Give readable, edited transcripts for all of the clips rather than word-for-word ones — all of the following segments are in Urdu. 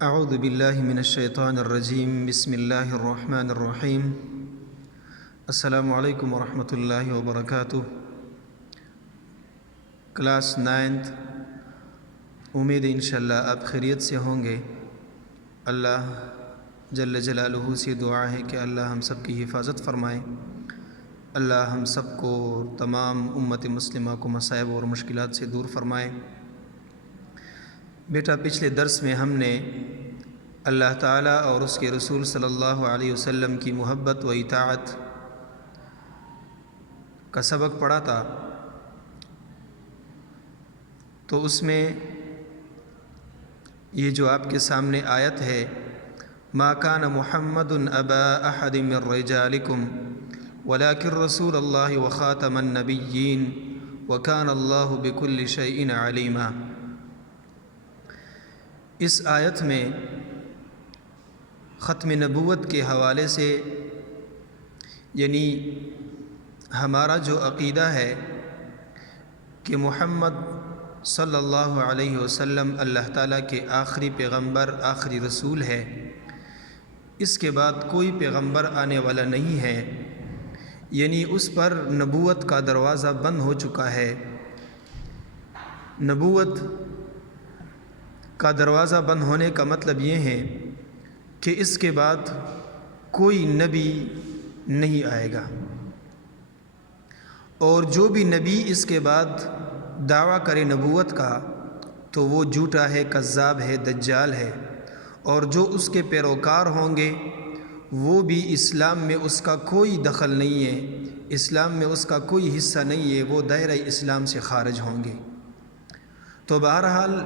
اعوذ باللہ من الشیطان الرجیم بسم اللہ الرحمن الرحیم السلام علیکم ورحمۃ اللہ وبرکاتہ۔ کلاس 9th، امید انشاءاللہ آپ خیریت سے ہوں گے۔ اللہ جل جلالہ سے دعا ہے کہ اللہ ہم سب کی حفاظت فرمائے، اللہ ہم سب کو تمام امت مسلمہ کو مصائب اور مشکلات سے دور فرمائے۔ بیٹا، پچھلے درس میں ہم نے اللہ تعالیٰ اور اس کے رسول صلی اللہ علیہ وسلم کی محبت و اطاعت کا سبق پڑھا تھا، تو اس میں یہ جو آپ کے سامنے آیت ہے، ما کان محمد ابا احد من رجالکم ولکن رسول اللہ وخاتم النبیین وکان اللہ بکل شیء علیما، اس آیت میں ختم نبوت کے حوالے سے، یعنی ہمارا جو عقیدہ ہے کہ محمد صلی اللہ علیہ وسلم اللہ تعالیٰ کے آخری پیغمبر، آخری رسول ہے، اس کے بعد کوئی پیغمبر آنے والا نہیں ہے، یعنی اس پر نبوت کا دروازہ بند ہو چکا ہے۔ نبوت کا دروازہ بند ہونے کا مطلب یہ ہے کہ اس کے بعد کوئی نبی نہیں آئے گا، اور جو بھی نبی اس کے بعد دعویٰ کرے نبوت کا تو وہ جھوٹا ہے، کذاب ہے، دجال ہے، اور جو اس کے پیروکار ہوں گے وہ بھی اسلام میں اس کا کوئی دخل نہیں ہے، اسلام میں اس کا کوئی حصہ نہیں ہے، وہ دائرہ اسلام سے خارج ہوں گے۔ تو بہرحال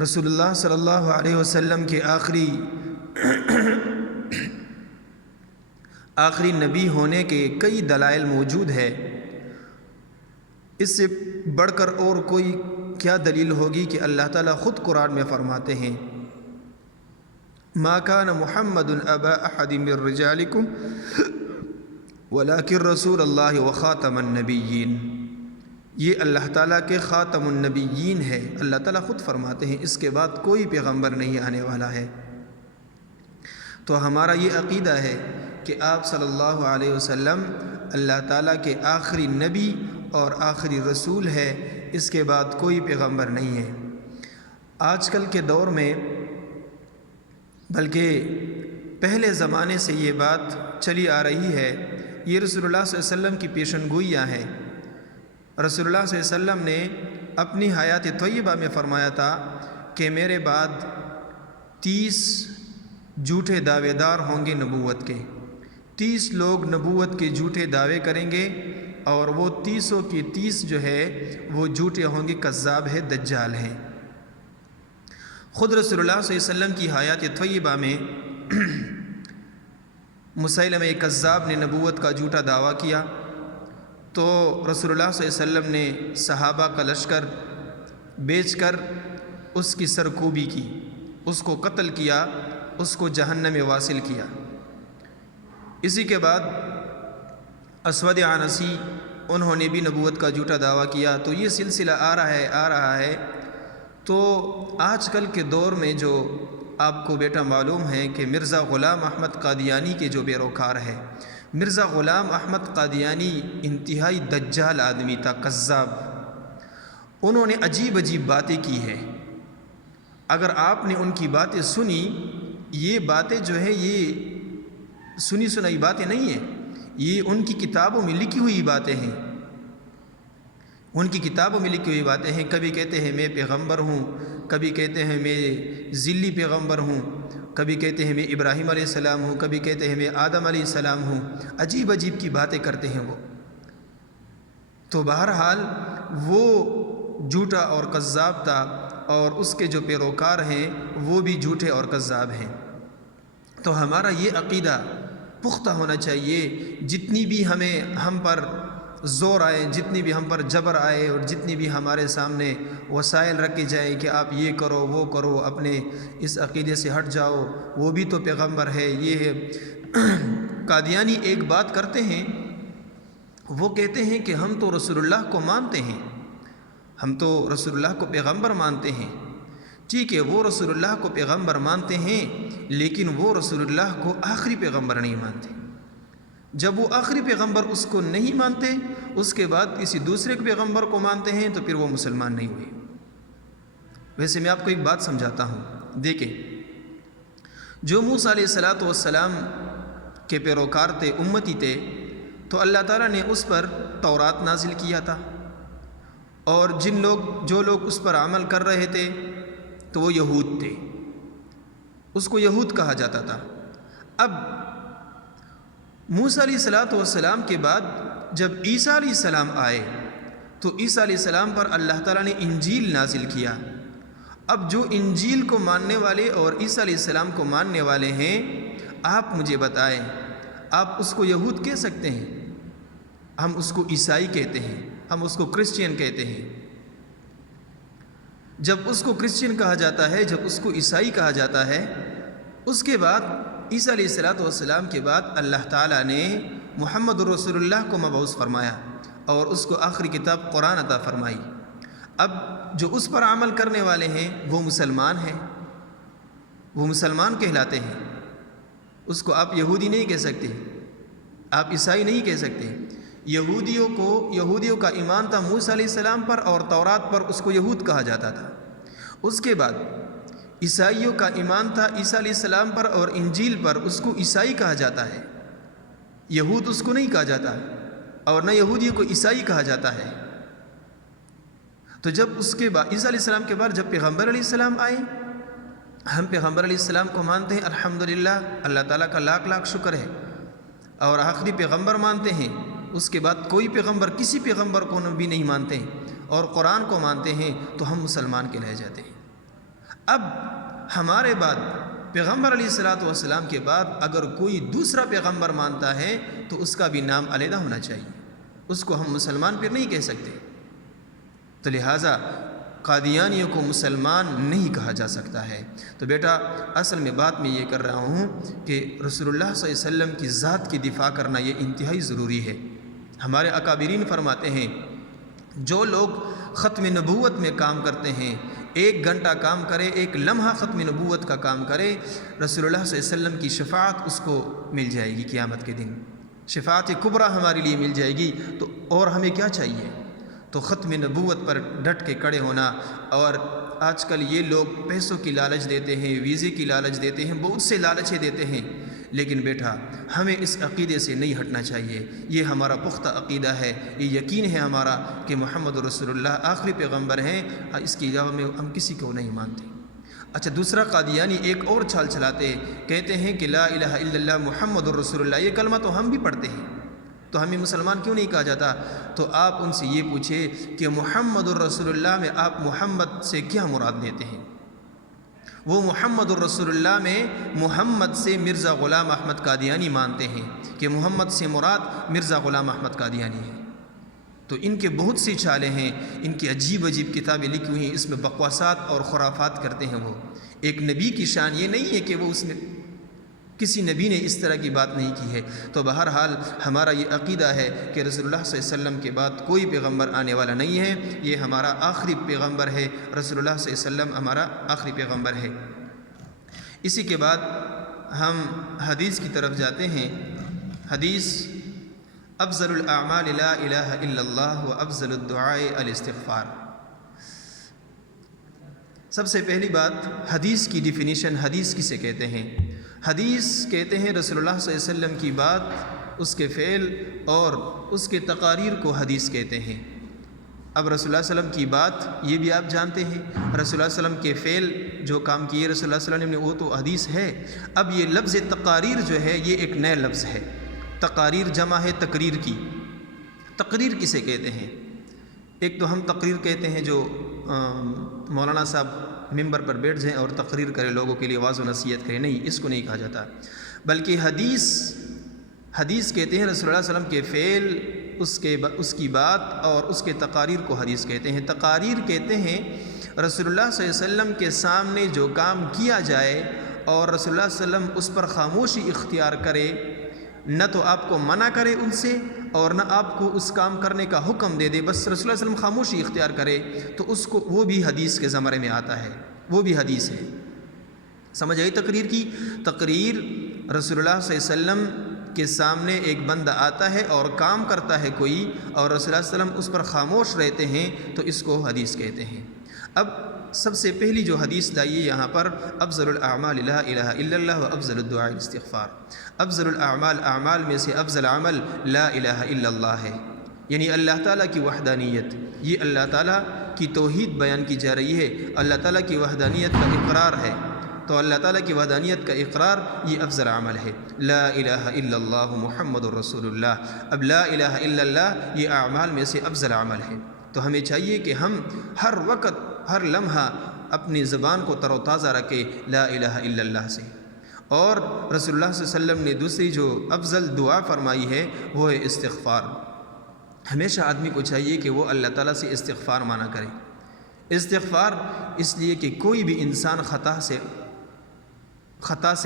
رسول اللہ صلی اللہ علیہ وسلم کے آخری نبی ہونے کے کئی دلائل موجود ہے، اس سے بڑھ کر اور کوئی کیا دلیل ہوگی کہ اللہ تعالیٰ خود قرآن میں فرماتے ہیں، ما کان محمد ابا احد من رجالکم ولکن رسول اللہ وخاتم النبیین، یہ اللہ تعالیٰ کے خاتم النبیین ہے، اللہ تعالیٰ خود فرماتے ہیں اس کے بعد کوئی پیغمبر نہیں آنے والا ہے۔ تو ہمارا یہ عقیدہ ہے کہ آپ صلی اللہ علیہ وسلم اللہ تعالیٰ کے آخری نبی اور آخری رسول ہے، اس کے بعد کوئی پیغمبر نہیں ہے۔ آج کل کے دور میں، بلکہ پہلے زمانے سے یہ بات چلی آ رہی ہے، یہ رسول اللہ صلی اللہ علیہ وسلم کی پیشن گوئیاں ہیں۔ رسول اللہ صلی اللہ علیہ وسلم نے اپنی حیات طیبہ میں فرمایا تھا کہ میرے بعد 30 جھوٹے دعوے دار ہوں گے نبوت کے، 30 لوگ نبوت کے جھوٹے دعوے کریں گے، اور وہ 30 کی 30 جو ہے وہ جھوٹے ہوں گے، کذاب ہے، دجال ہیں۔ خود رسول اللہ صلی اللہ علیہ وسلم کی حیات طیبہ میں مسیلمہ کذاب نے نبوت کا جھوٹا دعویٰ کیا، تو رسول اللہ صلی اللہ علیہ وسلم نے صحابہ کا لشکر بیچ کر اس کی سرکوبی کی، اس کو قتل کیا، اس کو جہنم میں واصل کیا۔ اسی کے بعد اسود عنسی، انہوں نے بھی نبوت کا جھوٹا دعویٰ کیا۔ تو یہ سلسلہ آ رہا ہے۔ تو آج کل کے دور میں جو آپ کو بیٹا معلوم ہے کہ مرزا غلام احمد قادیانی کے جو پیروکار ہے، مرزا غلام احمد قادیانی انتہائی دجال آدمی تھا، کذاب۔ انہوں نے عجیب عجیب باتیں کی ہیں، اگر آپ نے ان کی باتیں سنی، یہ باتیں جو ہے یہ سنی سنائی باتیں نہیں ہیں، یہ ان کی کتابوں میں لکھی ہوئی باتیں ہیں، ان کی کتابوں میں لکھی ہوئی باتیں ہیں۔ کبھی کہتے ہیں میں پیغمبر ہوں، کبھی کہتے ہیں میں ذلی پیغمبر ہوں، کبھی کہتے ہیں میں ابراہیم علیہ السلام ہوں، کبھی کہتے ہیں میں آدم علیہ السلام ہوں، عجیب عجیب کی باتیں کرتے ہیں وہ۔ تو بہرحال وہ جھوٹا اور کذاب تھا، اور اس کے جو پیروکار ہیں وہ بھی جھوٹے اور کذاب ہیں۔ تو ہمارا یہ عقیدہ پختہ ہونا چاہیے، جتنی بھی ہم پر زور آئے، جتنی بھی ہم پر جبر آئے، اور جتنی بھی ہمارے سامنے وسائل رکھے جائیں کہ آپ یہ کرو وہ کرو، اپنے اس عقیدے سے ہٹ جاؤ، وہ بھی تو پیغمبر ہے، یہ ہے۔ قادیانی ایک بات کرتے ہیں، وہ کہتے ہیں کہ ہم تو رسول اللہ کو مانتے ہیں، ہم تو رسول اللہ کو پیغمبر مانتے ہیں، ٹھیک ہے وہ رسول اللہ کو پیغمبر مانتے ہیں لیکن وہ رسول اللہ کو آخری پیغمبر نہیں مانتے۔ جب وہ آخری پیغمبر اس کو نہیں مانتے، اس کے بعد کسی دوسرے پیغمبر کو مانتے ہیں تو پھر وہ مسلمان نہیں ہوئے۔ ویسے میں آپ کو ایک بات سمجھاتا ہوں، دیکھیں جو موسیٰ علیہ السلام کے پیروکار تھے، امتی تھے، تو اللہ تعالیٰ نے اس پر تورات نازل کیا تھا، اور جو لوگ اس پر عمل کر رہے تھے تو وہ یہود تھے، اس کو یہود کہا جاتا تھا۔ اب موسیٰ علیہ السلام کے بعد جب عیسیٰ علیہ السلام آئے تو عیسیٰ علیہ السلام پر اللہ تعالیٰ نے انجیل نازل کیا۔ اب جو انجیل کو ماننے والے اور عیسیٰ علیہ السلام کو ماننے والے ہیں، آپ مجھے بتائیں، آپ اس کو یہود کہہ سکتے ہیں؟ ہم اس کو عیسائی کہتے ہیں، ہم اس کو کرسچین کہتے ہیں۔ جب اس کو کرسچین کہا جاتا ہے، جب اس کو عیسائی کہا جاتا ہے، اس کے بعد عیسیٰ علیہ السلام کے بعد اللہ تعالیٰ نے محمد رسول اللہ کو مبعوث فرمایا اور اس کو آخری کتاب قرآن عطا فرمائی۔ اب جو اس پر عمل کرنے والے ہیں وہ مسلمان ہیں، وہ مسلمان کہلاتے ہیں، اس کو آپ یہودی نہیں کہہ سکتے، آپ عیسائی نہیں کہہ سکتے۔ یہودیوں کا ایمان تھا موسیٰ علیہ السلام پر اور تورات پر، اس کو یہود کہا جاتا تھا۔ اس کے بعد عیسائیوں کا ایمان تھا عیسیٰ علیہ السلام پر اور انجیل پر، اس کو عیسائی کہا جاتا ہے، یہود اس کو نہیں کہا جاتا، اور نہ یہودیوں کو عیسائی کہا جاتا ہے۔ تو جب اس کے بعد عیسیٰ علیہ السلام کے بعد جب پیغمبر علیہ السلام آئے، ہم پیغمبر علیہ السلام کو مانتے ہیں، الحمدللہ، اللہ تعالیٰ کا لاکھ لاکھ شکر ہے، اور آخری پیغمبر مانتے ہیں۔ اس کے بعد کوئی پیغمبر کسی پیغمبر کو بھی نہیں مانتے اور قرآن کو مانتے ہیں، تو ہم مسلمان کہلائے جاتے ہیں۔ اب ہمارے بعد پیغمبر علیہ السلام کے بعد اگر کوئی دوسرا پیغمبر مانتا ہے تو اس کا بھی نام علیحدہ ہونا چاہیے، اس کو ہم مسلمان پھر نہیں کہہ سکتے۔ تو لہٰذا قادیانیوں کو مسلمان نہیں کہا جا سکتا ہے۔ تو بیٹا اصل میں بات میں یہ کر رہا ہوں کہ رسول اللہ صلی اللہ علیہ وسلم کی ذات کی دفاع کرنا یہ انتہائی ضروری ہے۔ ہمارے اکابرین فرماتے ہیں جو لوگ ختم نبوت میں کام کرتے ہیں، 1 گھنٹہ کام کرے، 1 لمحہ ختم نبوت کا کام کرے، رسول اللہ صلی اللہ علیہ وسلم کی شفاعت اس کو مل جائے گی قیامت کے دن، شفاعت کبریٰ ہمارے لیے مل جائے گی۔ تو اور ہمیں کیا چاہیے؟ تو ختم نبوت پر ڈٹ کے کھڑے ہونا۔ اور آج کل یہ لوگ پیسوں کی لالچ دیتے ہیں، ویزے کی لالچ دیتے ہیں، بہت سے لالچیں دیتے ہیں، لیکن بیٹا ہمیں اس عقیدے سے نہیں ہٹنا چاہیے۔ یہ ہمارا پختہ عقیدہ ہے، یہ یقین ہے ہمارا کہ محمد رسول اللہ آخری پیغمبر ہیں، اس کی علاوہ میں ہم کسی کو نہیں مانتے۔ اچھا، دوسرا قادیانی ایک اور چھال چلاتے، کہتے ہیں کہ لا الہ الا اللہ محمد رسول اللہ، یہ کلمہ تو ہم بھی پڑھتے ہیں، تو ہمیں مسلمان کیوں نہیں کہا جاتا؟ تو آپ ان سے یہ پوچھیں کہ محمد الرسول اللہ میں آپ محمد سے کیا مراد لیتے ہیں؟ وہ محمد الرسول اللہ میں محمد سے مرزا غلام احمد قادیانی مانتے ہیں کہ محمد سے مراد مرزا غلام احمد قادیانی ہے۔ تو ان کے بہت سی چالیں ہیں، ان کی عجیب عجیب کتابیں لکھی ہوئی ہیں، اس میں بکواسات اور خرافات کرتے ہیں۔ وہ ایک نبی کی شان یہ نہیں ہے کہ وہ اس میں کسی نبی نے اس طرح کی بات نہیں کی ہے۔ تو بہرحال ہمارا یہ عقیدہ ہے کہ رسول اللہ صلی اللہ علیہ وسلم کے بعد کوئی پیغمبر آنے والا نہیں ہے، یہ ہمارا آخری پیغمبر ہے، رسول اللہ صلی اللہ علیہ وسلم ہمارا آخری پیغمبر ہے۔ اسی کے بعد ہم حدیث کی طرف جاتے ہیں۔ حدیث افضل الاعمال لا الہ الا اللہ و افضل الدعاء الاستغفار۔ سب سے پہلی بات حدیث کی ڈیفینیشن، حدیث کسے کہتے ہیں؟ حدیث کہتے ہیں رسول اللہ صلی اللہ علیہ وسلم کی بات، اس کے فعل اور اس کے تقاریر کو حدیث کہتے ہیں۔ اب رسول اللہ صلی اللہ علیہ وسلم کی بات یہ بھی آپ جانتے ہیں، رسول اللہ صلی اللہ علیہ وسلم کے فعل جو کام کیے رسول اللہ صلی اللہ علیہ وسلم نے وہ تو حدیث ہے۔ اب یہ لفظ تقاریر جو ہے یہ ایک نیا لفظ ہے۔ تقاریر جمع ہے تقریر کی۔ تقریر کسے کہتے ہیں؟ ایک تو ہم تقریر کہتے ہیں جو مولانا صاحب ممبر پر بیٹھ جائیں اور تقریر کرے، لوگوں کے لیے واعظ و نصیحت کرے، نہیں، اس کو نہیں کہا جاتا، بلکہ حدیث کہتے ہیں رسول اللہ صلی اللہ علیہ وسلم کے فعل، اس کی بات اور اس کے تقاریر کو حدیث کہتے ہیں۔ تقاریر کہتے ہیں رسول اللہ صلی اللہ علیہ وسلم کے سامنے جو کام کیا جائے اور رسول اللہ صلی اللہ علیہ وسلم اس پر خاموشی اختیار کرے، نہ تو آپ کو منع کرے ان سے اور نہ آپ کو اس کام کرنے کا حکم دے دے، بس رسول اللہ صلی اللہ علیہ وسلم خاموشی اختیار کرے، تو اس کو وہ بھی حدیث کے زمرے میں آتا ہے۔ وہ بھی حدیث ہے۔ سمجھ آئی تقریر کی؟ تقریر رسول اللہ صلی اللہ علیہ وسلم کے سامنے ایک بندہ آتا ہے اور کام کرتا ہے کوئی، اور رسول اللہ صلی اللہ علیہ وسلم اس پر خاموش رہتے ہیں، تو اس کو حدیث کہتے ہیں۔ اب سب سے پہلی جو حدیث لائیے یہاں پر، افضل الاعمال لا الہ الا اللہ و افضل الدعاء الاستغفار۔ افضل الاعمال، اعمال میں سے افضل عمل لا الہ الا اللہ ہے، یعنی اللہ تعالیٰ کی وحدانیت، یہ اللہ تعالیٰ کی توحید بیان کی جا رہی ہے، اللہ تعالیٰ کی وحدانیت کا اقرار ہے، تو اللہ تعالیٰ کی وحدانیت کا اقرار یہ افضل عمل ہے۔ لا الہ الا اللہ محمد الرسول اللہ، اب لا الہ الا اللہ یہ اعمال میں سے افضل عمل ہے، تو ہمیں چاہیے کہ ہم ہر وقت ہر لمحہ اپنی زبان کو تر و تازہ رکھیں لا الہ الا اللہ سے۔ اور رسول اللہ صلی اللہ علیہ وسلم نے دوسری جو افضل دعا فرمائی ہے وہ ہے استغفار۔ ہمیشہ آدمی کو چاہیے کہ وہ اللہ تعالیٰ سے استغفار مانا کرے۔ استغفار اس لیے کہ کوئی بھی انسان خطا سے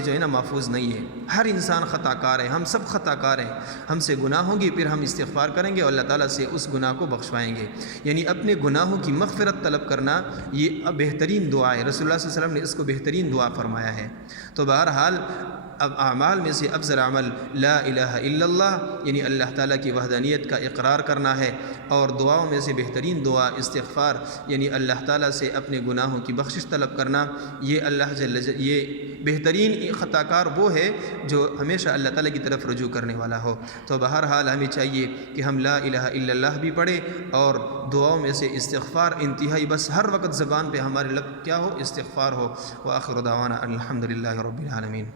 جو ہے نا محفوظ نہیں ہے، ہر انسان خطا کار ہے، ہم سب خطا کار ہیں، ہم سے گناہ ہوں گی، پھر ہم استغفار کریں گے اور اللہ تعالیٰ سے اس گناہ کو بخشوائیں گے، یعنی اپنے گناہوں کی مغفرت طلب کرنا یہ بہترین دعا ہے۔ رسول اللہ صلی اللہ علیہ وسلم نے اس کو بہترین دعا فرمایا ہے۔ تو بہرحال اب اعمال میں سے افضل عمل لا الہ الا اللہ، یعنی اللہ تعالیٰ کی وحدانیت کا اقرار کرنا ہے، اور دعاؤں میں سے بہترین دعا استغفار، یعنی اللہ تعالیٰ سے اپنے گناہوں کی بخشش طلب کرنا۔ یہ بہترین خطا کار وہ ہے جو ہمیشہ اللہ تعالیٰ کی طرف رجوع کرنے والا ہو۔ تو بہرحال ہمیں چاہیے کہ ہم لا الہ الا اللہ بھی پڑھیں، اور دعاؤں میں سے استغفار انتہائی، بس ہر وقت زبان پہ ہمارے لب کیا ہو، استغفار ہو۔ وآخر دعوانا الحمدللہ رب العالمین۔